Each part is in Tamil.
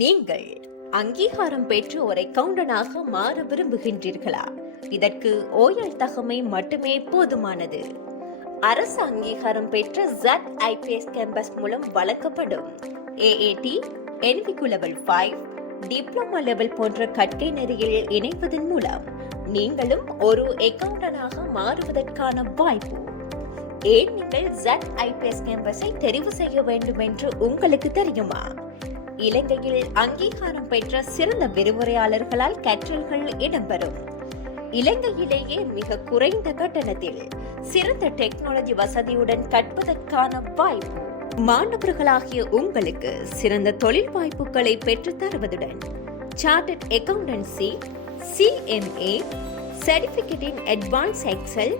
நீங்கள் அங்கீகாரம் பெற்று ஒரு கவுண்டனாக மாற விரும்புகின்றீர்களா? இதற்கு ஓயல் தகமை மட்டுமே போதுமானது. அரசு அங்கீகாரம் பெற்ற ஜட் ஐபிஎஸ் கேம்பஸ் மூலம் வழங்கப்படும். A A T N V Q level five diploma level போன்ற கற்கை நெறியில் இணைவதன் மூலம் நீங்களும் ஒரு அக்கவுண்டனாக மாறுவதற்கான வாய்ப்பு. ஏன் நீங்கள் ஜட் ஐபிஎஸ் கேம்பஸை தெரிவு செய்ய வேண்டும் என்று உங்களுக்கு தெரியுமா? இலங்கையில் அங்கீகாரம் பெற்ற சிறந்த விரிவுரையாளர்களால் கற்றல்கள் இடம்பெறும். இலங்கையிலேயே மிக குறைந்த கட்டணத்தில் சிறந்த டெக்னாலஜி வசதியுடன் கற்பதற்கான வாய்ப்பு. மாணவர்களாகிய உங்களுக்கு சிறந்த தொழில் வாய்ப்புகளை பெற்றுத் தருவதுடன் chartered accountancy C M A certificate in advanced excel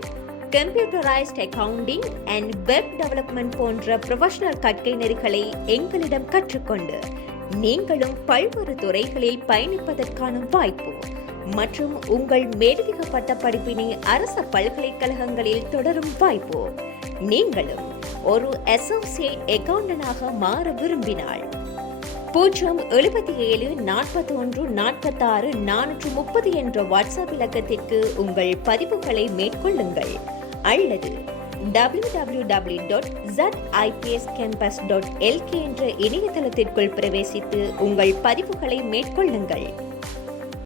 computerised accounting and web development போன்ற ப்ரொஃபஷனல் கற்கை நெறிகளை எங்களிடம் கற்றுக்கொண்டு நீங்களும் பல்வேறு துறைகளில் பயணிப்பதற்கான வாய்ப்பு. மற்றும் உங்கள் மேலதிக பட்ட படிப்பினை அரச பல்கலைக்கழகங்களில் தொடரும் வாய்ப்பு. நீங்களும் ஒரு அசோசியேட் அக்கவுண்டனாக மாற விரும்பினால். பூஜ்ஜியம் எழுபத்தி ஏழு நாற்பத்தி ஒன்று நாற்பத்தாறு நானூற்று முப்பது என்ற வாட்ஸ்அப் இலக்கத்திற்கு உங்கள் பதிவுகளை மேற்கொள்ளுங்கள். அல்லது W dot Z I P S campus dot L K என்ற இணையதளத்திற்குள் பிரவேசித்து உங்கள் பதிவுகளை மேற்கொள்ளுங்கள்.